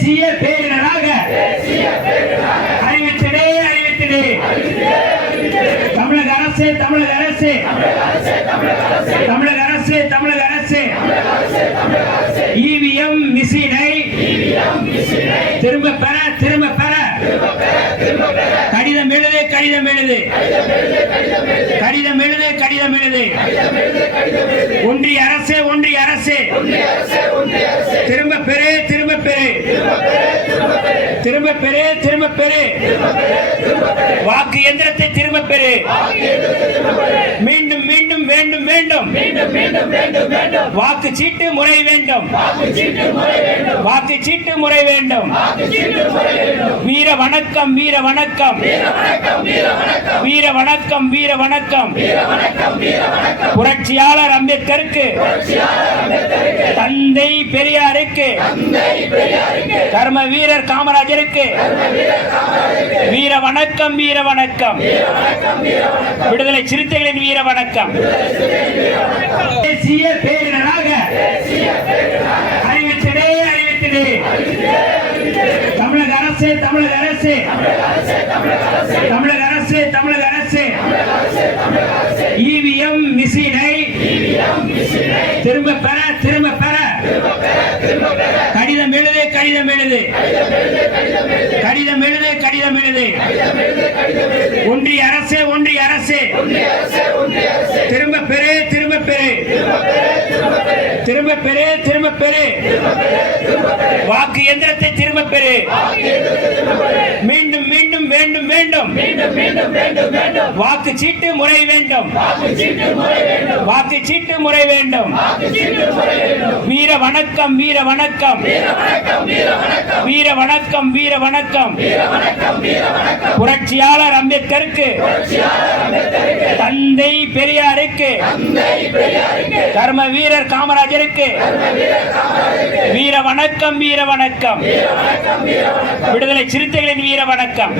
தேசிய பேரிடராக அறிவித்திடே அறிவித்திடே. தமிழக அரசு தமிழக அரசு தமிழக அரசு தமிழக அரசு இவிஎம் மிஷினை திரும்ப பெற கடிதம் எழுது கடிதம் எழுது கடிதம் எழுது கடிதம் எழுது. ஒன்றிய அரசு ஒன்றிய அரசு திரும்ப பெறு திரும்ப பெறு திரும்ப பெறு திரும்ப பெறு. வாக்கு எந்திரத்தை திரும்ப பெறு. மீண்டும் மீண்டும் வேண்டும் வேண்டும் வாக்கு சீட்டு முறை வேண்டும். வாக்கு சீட்டு முறை வேண்டும். வீர வணக்கம் வீர வணக்கம் வீர வணக்கம் வீர வணக்கம். புரட்சியாளர் அம்பேத்கருக்கு, தந்தை பெரியாருக்கு, கர்ம வீரர் காமராஜருக்கு வீர வணக்கம் வீர வணக்கம். விடுதலை சிறுத்தைகளின் வீர வணக்கம். தேசிய பேரிடராக அறிவித்திடே அறிவித்திடே. தமிழக அரசு தமிழக அரசு தமிழக அரசு தமிழக அரசு இவிஎம் மிஷினை திரும்ப பெற கடிதம் எழுது கடிதம் எழுது கடிதம் எழுது கடிதம் எழுது. ஒன்றிய அரசு ஒன்றிய அரசு திரும்ப பெறு திரும்ப பெறு திரும்ப பெறு திரும்ப பெறு. வாக்கு எந்திரத்தை திரும்ப பெறு. மீண்டும் மீண்டும் வேண்டும் வேண்டும் வாக்கு சீட்டு முறை வேண்டும். வாக்கு சீட்டு முறை வேண்டும். வீர வணக்கம் வீர வணக்கம் வீர வணக்கம் வீர வணக்கம். புரட்சியாளர் அம்பேத்கருக்கு, தந்தை பெரியாருக்கு, கர்ம வீரர் காமராஜருக்கு வீர வணக்கம் வீர வணக்கம். விடுதலை சிறுத்தைகளின் வீர வணக்கம்.